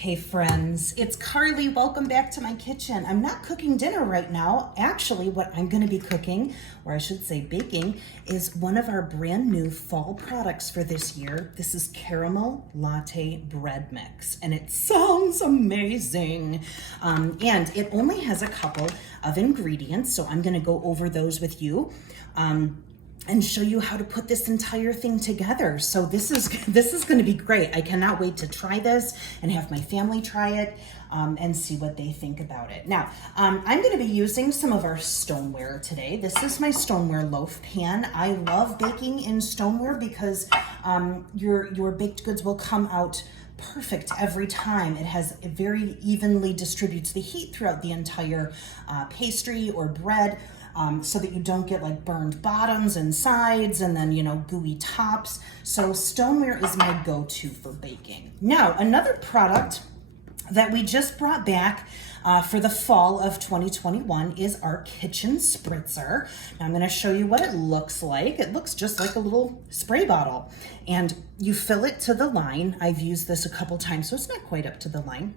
Hey friends, it's Carly. Welcome back to my kitchen. I'm not cooking dinner right now. Actually, what I'm going to be cooking, or I should say baking, is one of our brand new fall products for this year. This is Caramel Latte Bread Mix, and it sounds amazing. And it only has a couple of ingredients, so I'm going to go over those with you. And show you how to put this entire thing together. So this is going to be great. I cannot wait to try this and have my family try it and see what they think about it. Now, I'm going to be using some of our stoneware today. This is my stoneware loaf pan. I love baking in stoneware because your baked goods will come out perfect every time. It very evenly distributes the heat throughout the entire pastry or bread. So that you don't get like burned bottoms and sides and then, gooey tops. So stoneware is my go-to for baking. Now, another product that we just brought back for the fall of 2021 is our kitchen spritzer. Now I'm going to show you what it looks like. It looks just like a little spray bottle, and you fill it to the line. I've used this a couple times, so it's not quite up to the line.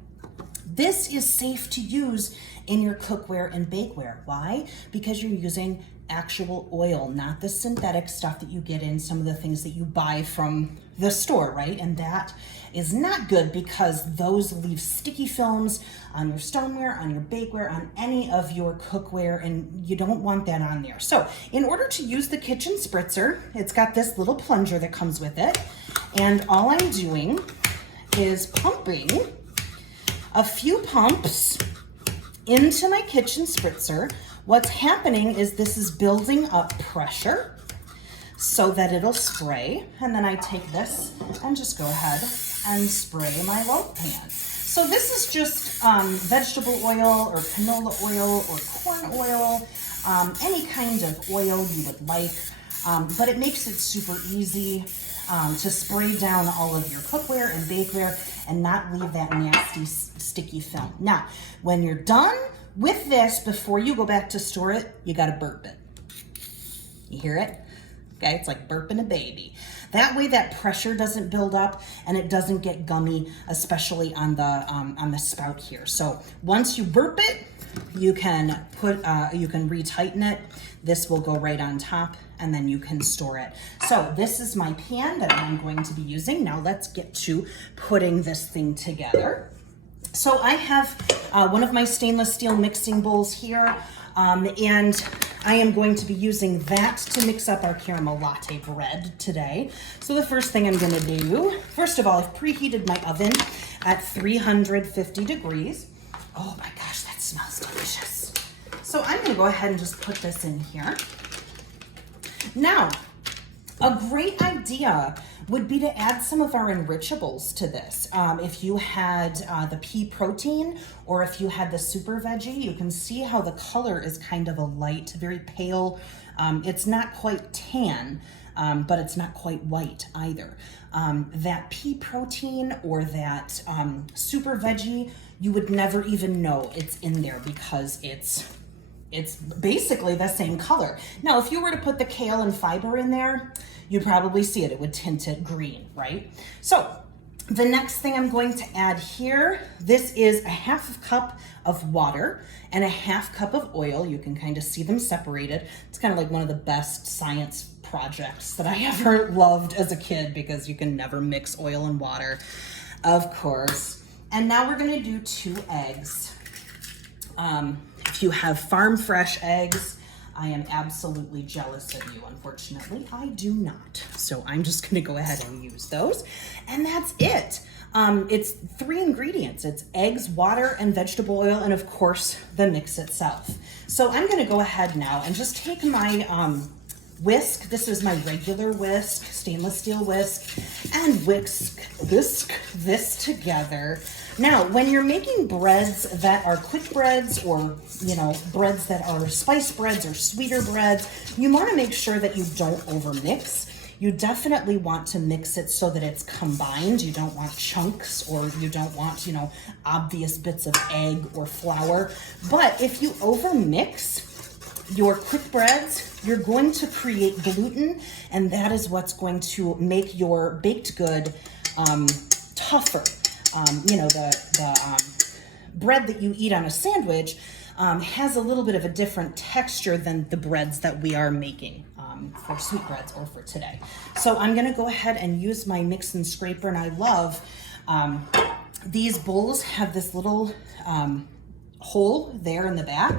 This is safe to use in your cookware and bakeware. Why? Because you're using actual oil, not the synthetic stuff that you get in some of the things that you buy from the store, right? And that is not good because those leave sticky films on your stoneware, on your bakeware, on any of your cookware, and you don't want that on there. So in order to use the kitchen spritzer, it's got this little plunger that comes with it. And all I'm doing is pumping a few pumps into my kitchen spritzer. What's happening is this is building up pressure so that it'll spray. And then I take this and just go ahead and spray my loaf pan. So this is just vegetable oil or canola oil or corn oil, any kind of oil you would like, but it makes it super easy to spray down all of your cookware and bakeware and not leave that nasty sticky film. Now, when you're done with this, before you go back to store it, you gotta burp it. You hear it? Okay, it's like burping a baby. That way that pressure doesn't build up and it doesn't get gummy, especially on the spout here. So once you burp it, you can retighten it. This will go right on top and then you can store it. So this is my pan that I'm going to be using. Now let's get to putting this thing together. So I have one of my stainless steel mixing bowls here, and I am going to be using that to mix up our caramel latte bread today. So the first thing I'm gonna do, first of all, I've preheated my oven at 350 degrees. Oh my gosh, that smells delicious. So I'm gonna go ahead and just put this in here. Now, a great idea would be to add some of our enrichables to this. If you had the pea protein or if you had the super veggie, you can see how the color is kind of a light, very pale. It's not quite tan, but it's not quite white either. That pea protein or that super veggie, you would never even know it's in there because it's basically the same color. Now, if you were to put the kale and fiber in there, you'd probably see it. It would tint it green, right? So the next thing I'm going to add here, this is a half cup of water and a half cup of oil. You can kind of see them separated. It's kind of like one of the best science projects that I ever loved as a kid because you can never mix oil and water, of course. And now we're gonna do 2 eggs. If you have farm fresh eggs, I am absolutely jealous of you. Unfortunately, I do not. So I'm just gonna go ahead and use those. And that's it. It's 3 ingredients. It's eggs, water, and vegetable oil, and of course, the mix itself. So I'm gonna go ahead now and just take my whisk. This is my regular whisk, stainless steel whisk, and whisk this together. Now, when you're making breads that are quick breads or, breads that are spice breads or sweeter breads, you want to make sure that you don't overmix. You definitely want to mix it so that it's combined. You don't want chunks or you don't want, obvious bits of egg or flour. But if you overmix your quick breads, you're going to create gluten, and that is what's going to make your baked good tougher. you know, the bread that you eat on a sandwich has a little bit of a different texture than the breads that we are making for sweetbreads or for today. So I'm gonna go ahead and use my mix and scraper, and I love these bowls have this little hole there in the back.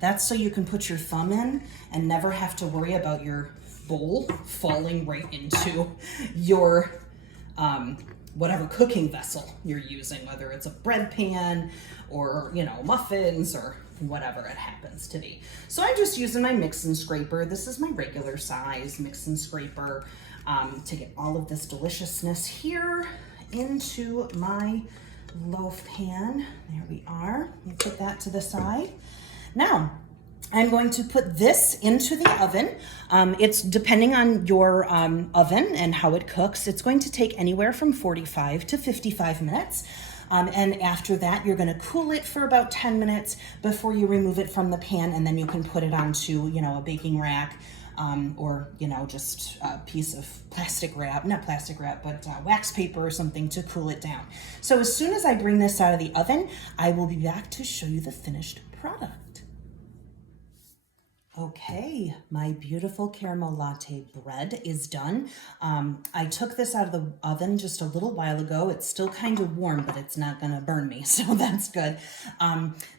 That's so you can put your thumb in and never have to worry about your bowl falling right into your whatever cooking vessel you're using, whether it's a bread pan or, you know, muffins or whatever it happens to be. So I'm just using my mix and scraper. This is my regular size mix and scraper to get all of this deliciousness here into my loaf pan. There we are. You put that to the side. Now, I'm going to put this into the oven. It's depending on your oven and how it cooks. It's going to take anywhere from 45 to 55 minutes. And after that, you're gonna cool it for about 10 minutes before you remove it from the pan, and then you can put it onto, you know, a baking rack or, you know, just a piece of plastic wrap, not plastic wrap, but wax paper or something to cool it down. So as soon as I bring this out of the oven, I will be back to show you the finished product. Okay, my beautiful caramel latte bread is done. I took this out of the oven just a little while ago. It's still kind of warm, but it's not gonna burn me, so that's good.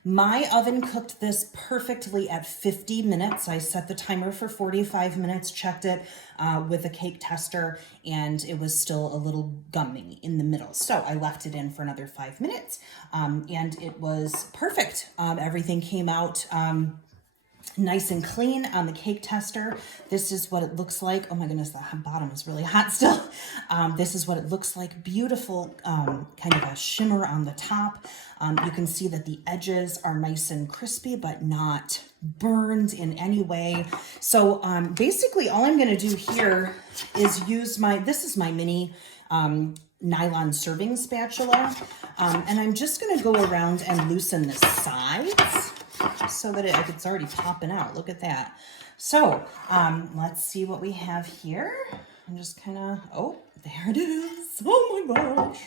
My oven cooked this perfectly at 50 minutes. I set the timer for 45 minutes, checked it with a cake tester, and it was still a little gummy in the middle. So I left it in for another 5 minutes, and it was perfect. Everything came out nice and clean on the cake tester. This is what it looks like. Oh my goodness, the bottom is really hot still. This is what it looks like. Beautiful, kind of a shimmer on the top. You can see that the edges are nice and crispy, but not burned in any way. So basically all I'm gonna do here is use this is my mini nylon serving spatula. And I'm just gonna go around and loosen the sides so that it's already popping out. Look at that. So let's see what we have here. I'm just kind of, oh, there it is. Oh my gosh.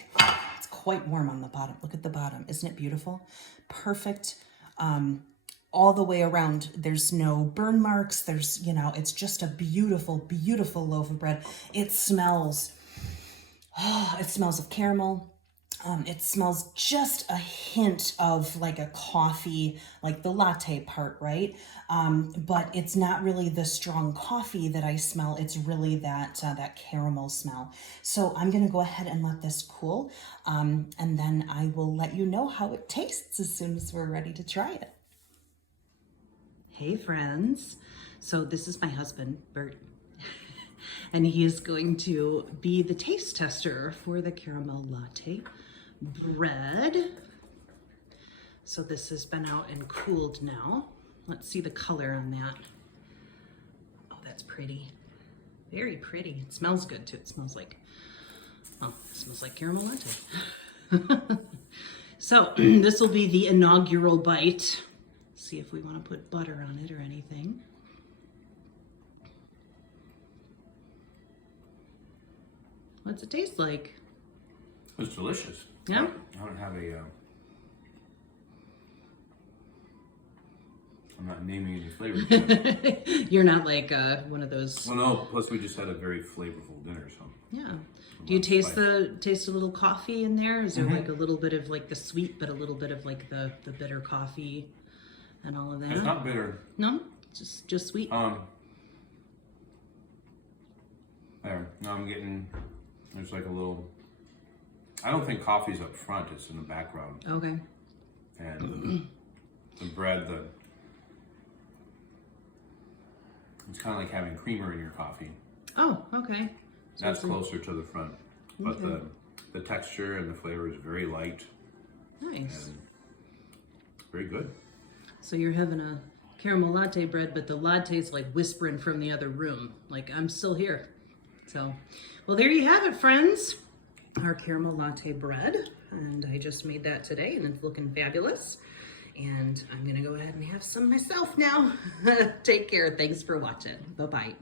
It's quite warm on the bottom. Look at the bottom. Isn't it beautiful? Perfect. All the way around. There's no burn marks. There's, you know, it's just a beautiful, beautiful loaf of bread. It smells of caramel. It smells just a hint of like a coffee, like the latte part, right? But it's not really the strong coffee that I smell. It's really that caramel smell. So I'm gonna go ahead and let this cool, and then I will let you know how it tastes as soon as we're ready to try it. Hey friends, so this is my husband, Bert. And he is going to be the taste tester for the caramel latte bread. So this has been out and cooled now. Let's see the color on that. Oh, that's pretty. Very pretty. It smells good too. It smells like, oh, it smells like caramel latte. So this will be the inaugural bite. See if we want to put butter on it or anything. What's it taste like? It's delicious. Yeah? I don't have a, I'm not naming any flavors yet. You're not like one of those. Well, no, plus we just had a very flavorful dinner, so. Yeah. Do you taste a little coffee in there? Is there like a little bit of like the sweet, but a little bit of like the bitter coffee and all of that? It's not bitter. No? Just sweet? There. Now I'm getting, there's like a little, I don't think coffee's up front, it's in the background. Okay. And the bread, it's kind of like having creamer in your coffee. Oh, okay. So that's closer to the front. But the texture and the flavor is very light. Nice. And very good. So you're having a caramel latte bread, but the latte's like whispering from the other room. Like, I'm still here. So, well, there you have it, friends. Our caramel latte bread. And I just made that today, and it's looking fabulous. And I'm going to go ahead and have some myself now. Take care. Thanks for watching. Bye-bye.